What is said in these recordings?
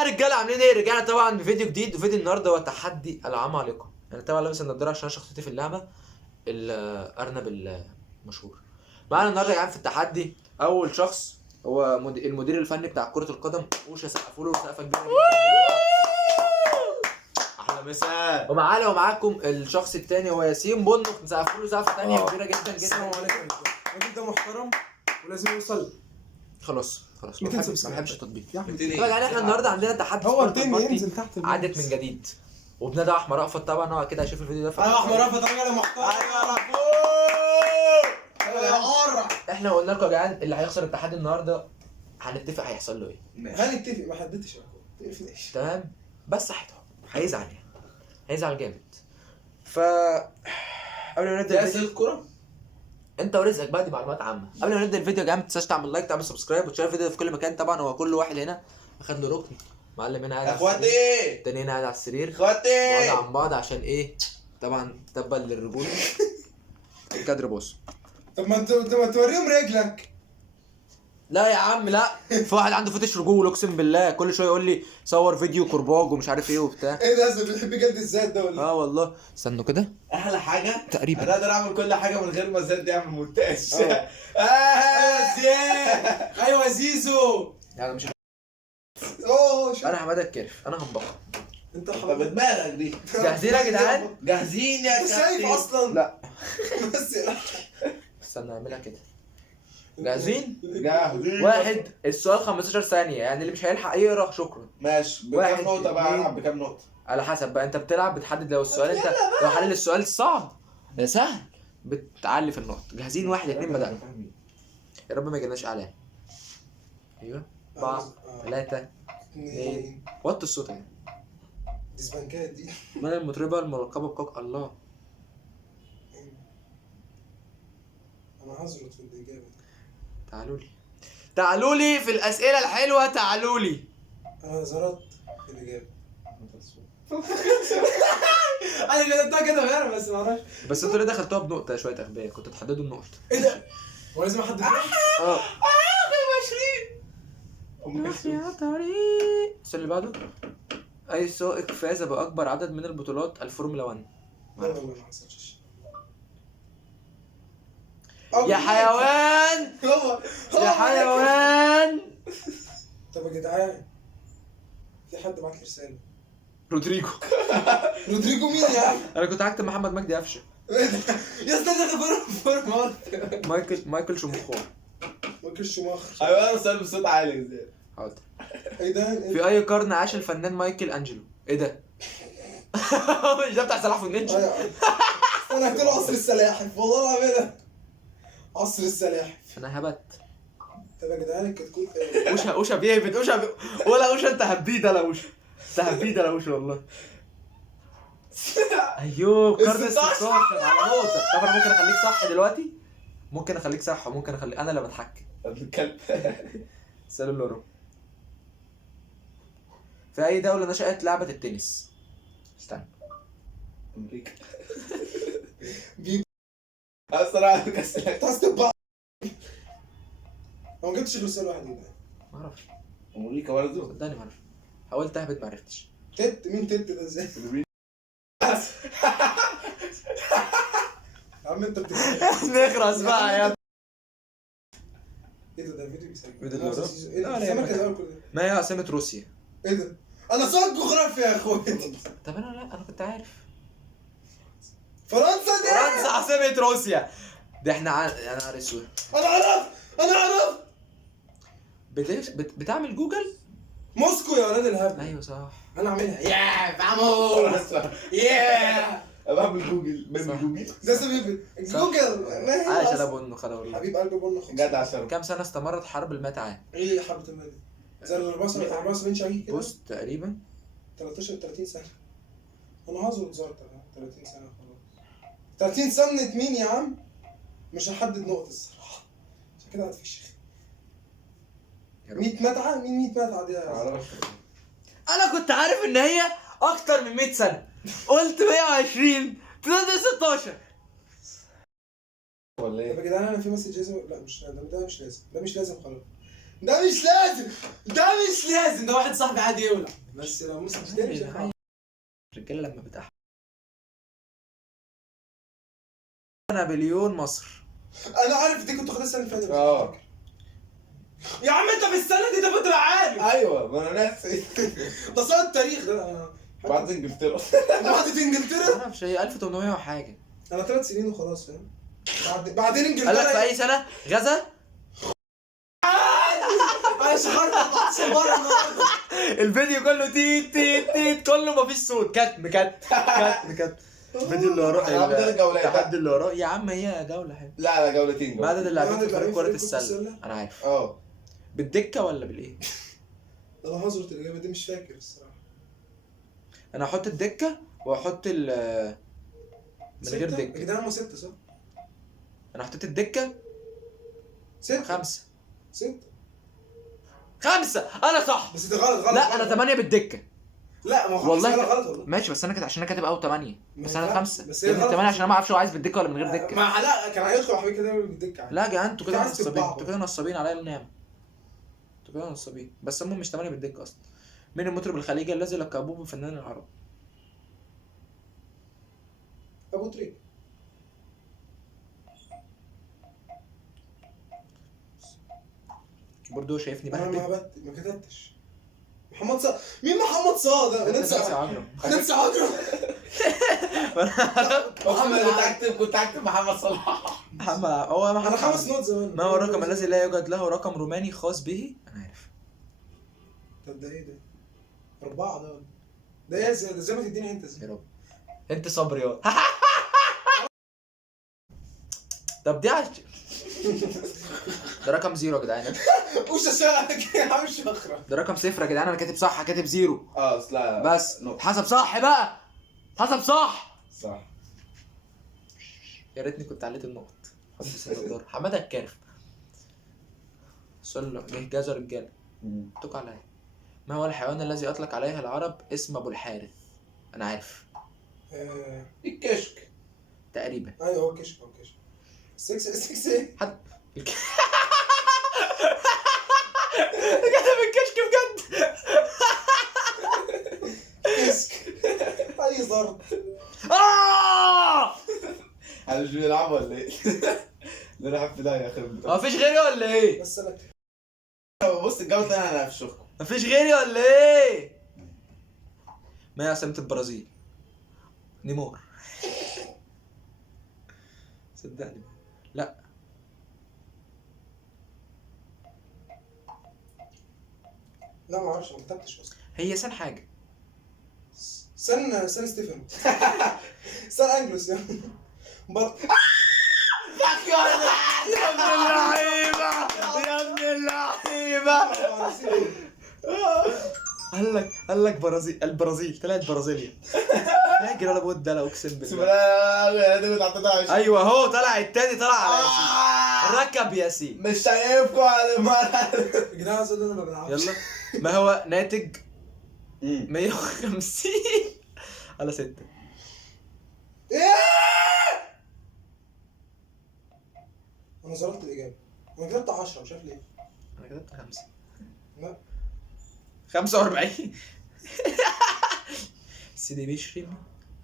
يا رجاله عاملين ايه؟ رجعنا طبعا بفيديو جديد، وفيديو النهارده هو تحدي العام عليكم. انا طبعا لابس النضاره عشان شخصيتي في اللعبه الارنب المشهور. معانا النهارده يا جدعان في التحدي اول شخص هو المدير الفني بتاع كره القدم. وش سقفوا له سقفه كبيره جدا. احلى مساء. ومعاكم الشخص الثاني هو ياسين بنق، نسقفوا له سقفه ثانيه كبيره جدا جدا. السلام عليكم. الراجل ده محترم ولازم يوصل. خلاص ما 250 بحبش التطبيق. يا احمد طبعا يعني احنا النهارده عندنا تحدي هو سبورت التاني بارتي ينزل تحت عدت من جديد، وبنادى احمد رأفت. طبعا هو كده هيشوف الفيديو ده. ايوه احمد رأفت راجل محترم. ايوه ايوه يا قرع. احنا قلنا لكم يا جدعان اللي هيخسر التحدي النهارده هنتفق هيحصل له ايه. هنتفق، ما حددتش تقفلش. تمام بس هيزعل يعني، هيزعل جامد. ف قبل ما نبدا الفيديو الكرة انت ورزقك بقى، دي معلومات عامه. قبل ما نبدا الفيديو يا جدعان ما تنساش تعمل لايك، تعمل سبسكرايب، وتشير الفيديو ده في كل مكان. طبعا هو كل واحد هنا اخد له ركن. معلم هنا قاعد على السرير، اخواتي التاني هنا قاعد على السرير، بعاد اخواتي عن بعض عشان ايه؟ طبعا تبا للرجوله. الكادر بص. طب ما انت توريهم رجلك. لا يا عم لا، في واحد عنده فتش رجول اقسم بالله، كل شويه يقول لي صور فيديو كرباج ومش عارف ايه وبتاع. ايه ده؟ اصل بتحب جلد الذات ده ولا؟ اه والله استنوا كده احلى حاجة تقريبا. انا اقدر اعمل كل حاجة من غير ما زاد يعمل مونتاج. زياد. ايوه زيزو. يعني مش اوه انا حماده الكرف، انا هنبقى. انت طب بدماغك دي جاهزين يا جدعان؟ جاهزين يا انت شايف كابتن؟ اصلا؟ لا بس لا. استنى نعملها كده. جاهزين؟ جاهزين. واحد، السؤال 15 ثانية، يعني اللي مش هيلحق يقرا شكرا. ماشي واحد، بكام نقطة بقى؟ اتنين. العب بكام نقطة؟ على حسب بقى انت بتلعب، بتحدد لو السؤال انت لو حلل السؤال صعب سهل بتعلي في النقط. جاهزين؟ واحد اتنين بدأنا. يا رب ما يجيناش اعلان. ايوه 4 3 2. وطي الصوت يعني. دي سبانكات دي. من المطربة الملقبة بكوك الله؟ انا هزرط في الاجابه. تعالوا لي في الأسئلة الحلوة، تعالوا لي. انا زرطت في الاجابه. انا كتبتها كده فعلا بس ما اعرفش. بس انتوا ليه دخلتوها بنقطة يا شوية أغبياء؟ كنتوا تحددوا النقط. ايه ده؟ هو لازم احدد اه يا طريق. السؤال اللي بعده، أي سائق فاز بأكبر عدد من البطولات الفورمولا 1؟ لا والله ما حصلش. يا حيوان يا حيوان. طب يا جدعان، في حد بعت لي رساله. رودريجو. رودريجو مين يا عم؟ أنا كنت هكتب محمد مجدي قفشة. يا اسطى ده فورم مايكل شوماخر. مايكل شوماخر. ايوه انا سأل بصوت عالي ازاي؟ حاضر. ايه ده؟ في أي قرن عاش الفنان مايكل أنجلو؟ إيه ده؟ مش ده بتاع سلاحف النينجا؟ انا هكتب عصر السلاحف والله العظيم. عصر السلاحف. أنا هبت. طب يا جدعان الكتكوت اوشا بيهبط. ولا اوشا انت هبيد ولا اوشا. انت هبيد ولا اوشا والله. ايوه قرن ال 16 على نقطة. طب انا ممكن اخليك صح دلوقتي؟ ممكن اخليك صح وممكن اخليك انا اللي بتحكم. الكلب. سالم لورو. في اي دولة نشأت لعبة التنس؟ استنى. امريكا. بيب. الصراحة كسلان. تصدق بقى. ما جبتش غير سؤال واحد هنا. ما اعرفش امريكا برضه. صدقني ما اعرفش. حاولت اهبط ما عرفتش. مين ده ازاي؟ يا عم انت بتتكلم. نخرس بقى يا. ايه ده فيديو بيسجل. فيديو اللي وراه؟ ايه ده؟ سامع كده كل ده. ما هي عاصمة روسيا؟ ايه ده؟ انا صوت جغرافيا يا اخويا. طب انا كنت عارف. فرنسا دي. فرنسا عاصمة روسيا. ده احنا يا نهار اسود. انا عرفت. بتعمل جوجل؟ موسكو يا ولاد الهبل. ايوه صح. انا عاملها يا فاموس. يا بعمل جوجل ده سبب جوجل. عايش انا بنو خلا والله. حبيب قلبي بقول جدع شرف. كام سنة استمرت حرب ال100 عام؟ ايه حبة المادة؟ زي ال 74 شهيد كده. بص تقريبا 30 سنة. انا هزر زرت 30 سنة خلاص. 30 سنة مين يا عم؟ مش هحدد نقطة الصراحة. عشان كده هتفشخ. 100 متعة؟ مين 100 متعة دي؟ انا كنت عارف ان هي اكتر من 100 سنة. قلت 120 16. ولا طب ايه؟ يا جدعان انا في مسج لازم. لا مش ده مش لازم. ده مش لازم خلاص. ده مش لازم، ده مش لازم، ده واحد صاحبي عادي يولع، بس لو مسك تاني مش هينفع. الرجاله لما بتحب نابليون مصر. انا عارف دي كنت واخدها السنه اللي فاتت. يا عم انت في السنه دي ده كنت عارف. ايوه ما انا ناسي. ده سنه التاريخ ده. بعد انجلترا. بعد انجلترا. انا مش هي 1800 وحاجه. انا 3 سنين وخلاص فاهم. بعدين قال انجلترا. لك في اي سنه غزا انا شهرت اتصل بره النهارده. الفيديو كله تيت تيت تيت كله مفيش صوت كتم كتم. الفيديو اللي وراه عدد الجولات. التحدي اللي وراه يا عم هي جوله حلوه. لا جولتين. عدد اللاعبين في عدد فريق اللاعبين كره في فريق السله انا عارف. اه بالدكه ولا بالايه؟ انا هظبط الاجابه دي مش فاكر الصراحه. انا هحط الدكه واحط ال من غير ستة؟ يا دكه. جدعان هم 6 صح؟ انا حطيت الدكه 6 5 6 انا صح. بس ده غلط لا انا 8 بالدكه. لا ما هو والله غلط والله. ماشي بس انا كنت عشان انا كاتب اول 8 بس انا 5 بس هي غلط. 8 عشان انا ما اعرفش هو عايز بالدكه ولا من غير دكه. ما لا كان هيدخل حبيبي كده بالدكه عادي. لا يا جدعان انتوا كده عايز نصابين تبعض. انتوا كده نصابين عليا النعمه. انتوا كده نصابين بس هم مش 8 بالدكه اصلا. مين المطرب الخليجي الذي لقبوه بفنان العرب؟ ابو تريك. برضو شايفني انا بهبد. ما كتبتش. محمد صا مين محمد صا ده؟ ننسى ننسى عجرم. عجرم. محمد كنت هكتب محمد صلاح. محمد هو انا محمد 5 نقط زمان. ما هو الرقم الذي لا يوجد له رقم روماني خاص به؟ انا عارف. طب ده ايه ده؟ 4 ده ولا؟ ده ايه زي ما تديني انت يا رب انت صبري يا طب دي ده رقم 0 يا جدعان. وش اشغلك يا عم شخره. ده رقم 0 يا جدعان انا كاتب صح كاتب 0 لا بس حسب صح بقى حسب صح. يا ريتني كنت عليت النقط. حماده الكارف. سؤال جهزوا رجاله. اتقوا عليا. ما هو الحيوان الذي اطلق عليه العرب اسم ابو الحارث؟ انا عارف. الكشك تقريبا. ايوه هو كشك 6 ايه؟ حد كتب الكشك بجد. كشك اي ضرب. انا مش بنلعب ولا ايه؟ ده انا حب ده يا اخي. مفيش غيري ولا ايه؟ بس انا بص الجو ده انا في شوكه. مفيش غيري ولا ايه؟ ما هي عاصمة البرازيل؟ نيمار. صدقني لا لا ما اعرفش ما كتبتش اصلا. هي سان حاجة. سان ستيفن. سان انجلوس يا يا ابن اللعيبة يا ابن اللعيبة. قال لك البرازيل طلعت برازيليا. فاكر ولا بود ده لا اقسم بالله. ايوه اهو طلع التاني طلع على ياسين. ركب ياسين. مش شايفكم على الملعب يا جدعان عايز اقول انا ما بلعبش. يلا ما هو ناتج 150 على 6. انا ظلمت الاجابه. انا كتبت 10 مش عارف ليه. انا كتبت 5. لا 45. سيدي بيشري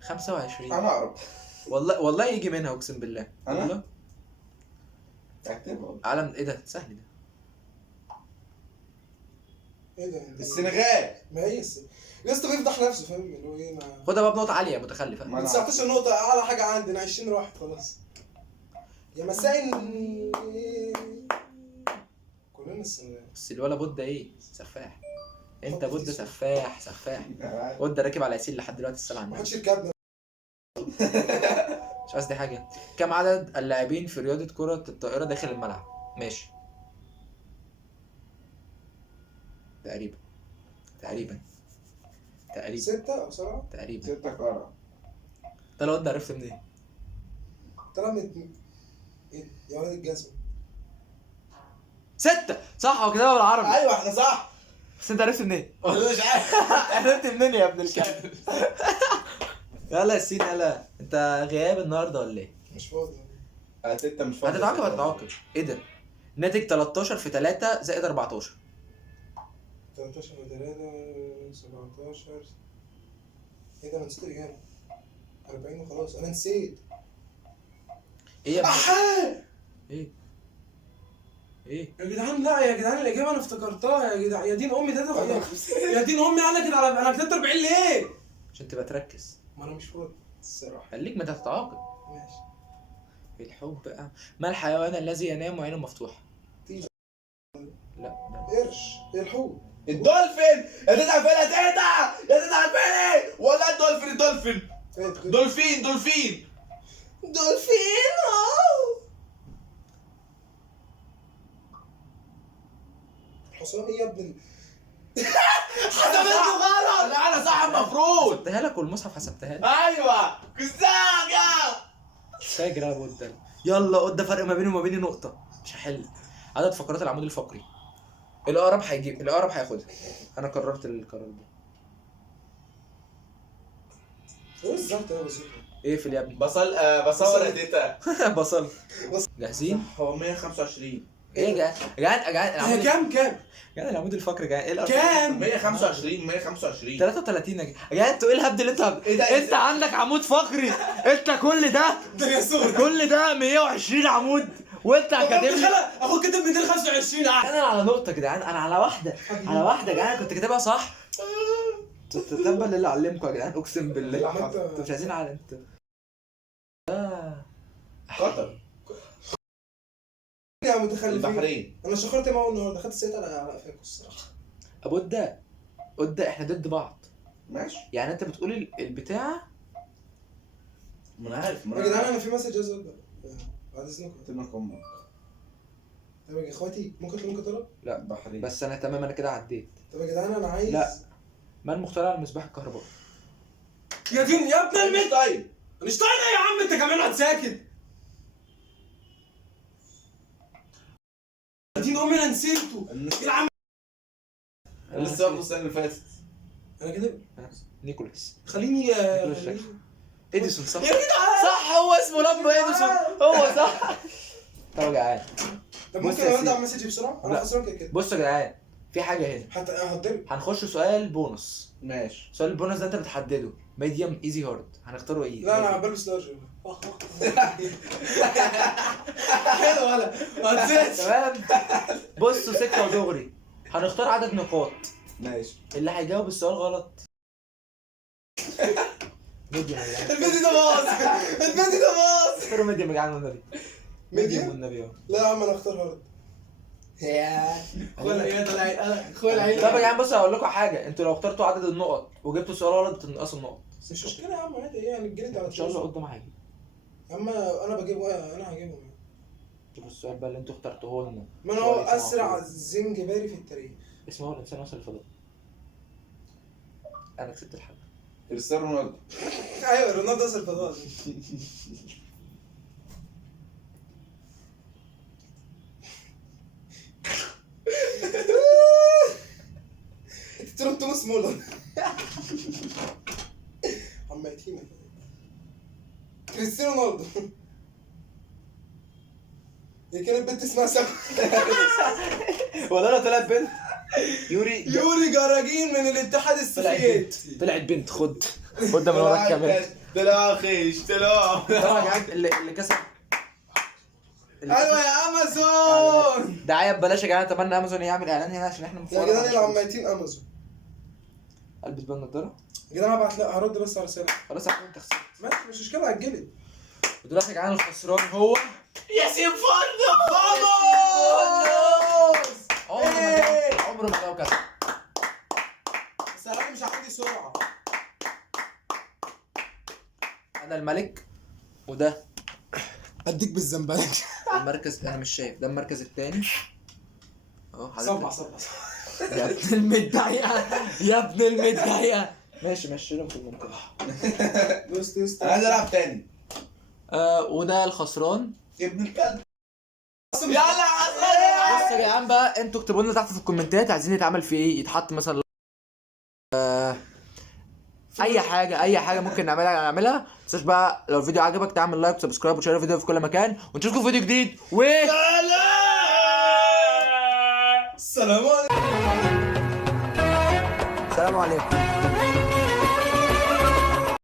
25. انا اعرف والله يجي منها اقسم بالله. أنا؟ والله اكتبها. علم ايه ده سهل ده. ايه ده؟ السنغال. ما هي يا اسطى بيفضح نفسه فاهم اللي هو ايه ما خدها بقى بنقطة عالية متخلف. ما أنا 19 نقطة أعلى حاجة عندنا 20 راحت خلاص. يا مساء كلنا السنغال. بس الولا بود ايه سفاح. انت بود سفاح. بود راكب على ياسين لحد دلوقتي السلام عليكم. ما حدش يركبنا. مش قصدي حاجة. كم عدد اللاعبين في رياضة كرة الطائرة داخل الملعب؟ ماشي. تقريبا 6 أو 7 تقريبا 6 قارة. انت لو انت عرفت منين؟ طلع من ايه يا ولد الجزمة 6 صح هو كده بالعربي. ايوه احنا صح. بس انت عرفت منين؟ مش عارف. عرفت منين يا ابن الكلب؟ يلا يا سين يلا انت غياب النهارده ولا ايه؟ مش فاضي. 6 مش فاضي. هتتعاقب. ايه ده؟ ناتج 13 في 3 زائد 14. 13 و 3 17. ايه ده انا نسيت الاجابه. 40 وخلاص انا نسيت. ايه يا ابني؟ احا ايه يا جدعان، لا يا جدعان الاجابه انا افتكرتها يا جدعان. يا دين امي ده يا دين امي انا كده انا كتبت 40 ليه؟ عشان تبقى تركز. ما انا مش فاضي الصراحه. خليك ما تتعاقب. ماشي. الحب بقى. ما الحيوان الذي ينام وعينه مفتوحه؟ تيجي. لا ده قرش. هي الحوت. الدولفين. يا تتعب فين يا تيتا؟ يا تتعب فين؟ ولا الدولفين الدولفين. دولفين دولفين دولفين. الحصان ايه يا ابني؟ حسبته غلط. لا انا صح المفروض. حسبتها لك والمصحف حسبتها لك. ايوه كساجة. فاجر يا قدام. يلا قد فرق ما بيني وما بيني نقطه. مش هحل. عدد فقرات العمود الفقري. الاقرب هياخدها. انا قررت القرار ده. ايه الزلط ده يا بزوكا؟ ايه في يا ابني؟ بصور يا تيتا. بصل. جاهزين؟ هو 125. ايه يا جدعان هي كام؟ جدعان العمود الفقري جدعان. ايه الأرقام؟ كام؟ 125 33 يا جدعان. انتوا ايه الهبد اللي ايه ده؟ انت عندك عمود فقري. انت كل ده يا كل ده 120 عمود وانت كاتب لي. اخوك كاتب 225. انا على نقطه يا جدعان. انا على واحده يا جدعان. كنت كاتبها صح. تتبع اللي علمكم يا جدعان اقسم بالله. انتوا مش عايزين على انت. قطر. يا متخلفين. البحرين. انا شخرت معه النهارده خدت سيئات على قفاكوا الصراحه. ابو ده احنا ضد بعض. ماشي. يعني انت بتقول البتاع. ما انا عارف. يا جدعان انا في مسج عايز اقول بعد اذنكم. تمك امك. طب يا اخواتي ممكن طلب؟ لا بحرين. بس انا تمام. انا كده عديت. طب يا جدعان انا عايز. لا. من مخترع المصباح الكهربائي؟ يا دين يا ابن المت. طيب اينشتاين ايه يا عم؟ انت كمان هتساكت. يا دين امي انا نسيته. يا عم لسه واخده السنه اللي فاتت. انا كده نيكولاس. خليني اديسون صح. يا جدعان صح هو اسمه لمبه اديسون. هو صح. طب يا جدعان طب بص ممكن يا ارد على سيدي. المسج بسرعه؟ انا لا. خسران كده. بصوا يا جدعان في حاجه هنا. هتضرب. هنخش سؤال بونص. ماشي. سؤال البونص ده انت بتحدده ميديوم ايزي هارد. هنختاره ايه؟ لا انا بلبس لارج. حلو ولا ما نسيتش. تمام. بصوا سكه ودغري. هنختار عدد نقاط. ماشي. اللي هيجاوب السؤال غلط ميديوم يا جدعان. الفيديو ده باظ. الفيديو ده باظ. اختاروا ميديوم يا جدعان والنبي. ميديوم والنبي اهو. لا يا عم انا اختار هارد. خد العيد خد طب العيد. يا جدعان بصوا هقول لكم حاجه. انتوا لو اخترتوا عدد النقط وجبتوا السؤال غلط بتنقصوا النقط. مش مشكله يا عم عادي. ايه يعني الجلد على ان شاء الله قدام حاجه. يا عم انا بجيبه. انا هجيبهم. شوفوا السؤال بقى اللي انتوا اخترتوه لنا. من هو اسرع زنجباري في التاريخ؟ اسمه هو الانسان وصل الفضاء. انا كسبت الحلقه. كريستيانو رونالدو. ايوه رونالدو وصل الفضاء. انت تروح توماس مولر. عم يتيمة. كريستيانو رونالدو. هي كانت بنت اسمها سما. ولا انا طلعت بنت. يوري جراجين من الاتحاد السوفيتي. طلعت بنت. خد ده من وراك كمان. طلع خيش طلع. طبعا يا جدعان اللي كسب. ايوه يا امازون. دعايه ببلاش يا جدعان. اتمنى امازون يعمل اعلان هنا عشان احنا يا جدعان العمايتين امازون. البس بقى النضاره. يا جدعان هبعت هرد بس على رساله. خلاص يا عم انت خسرت. ماشي مش مشكله هتجلد. ودلوقتي يا جدعان الخسران هو ياسين فندق. عمره ما جاب كسب. بس انا مش هعدي سرعه. انا الملك وده اديك بالزنبلك. المركز. انا مش شايف. ده المركز الثاني اهو. صبع. يا ابن المدعية. يا ابن المدعية. ماشي مشيلهم في المنطقة. دوست انا عايز العب تاني. وده الخسران. ابن الكلب. يلا بص يا جدعان بقى انتوا اكتبوا لنا تحت في الكومنتات عايزين يتعمل فيه ايه. يتحط مثلا اي حاجه ممكن نعملها. ما تنساش بقى لو الفيديو عجبك تعمل لايك وسبسكرايب وشير الفيديو في كل مكان ونشوفكم في فيديو جديد سلام. السلام عليكم. السلام عليكم.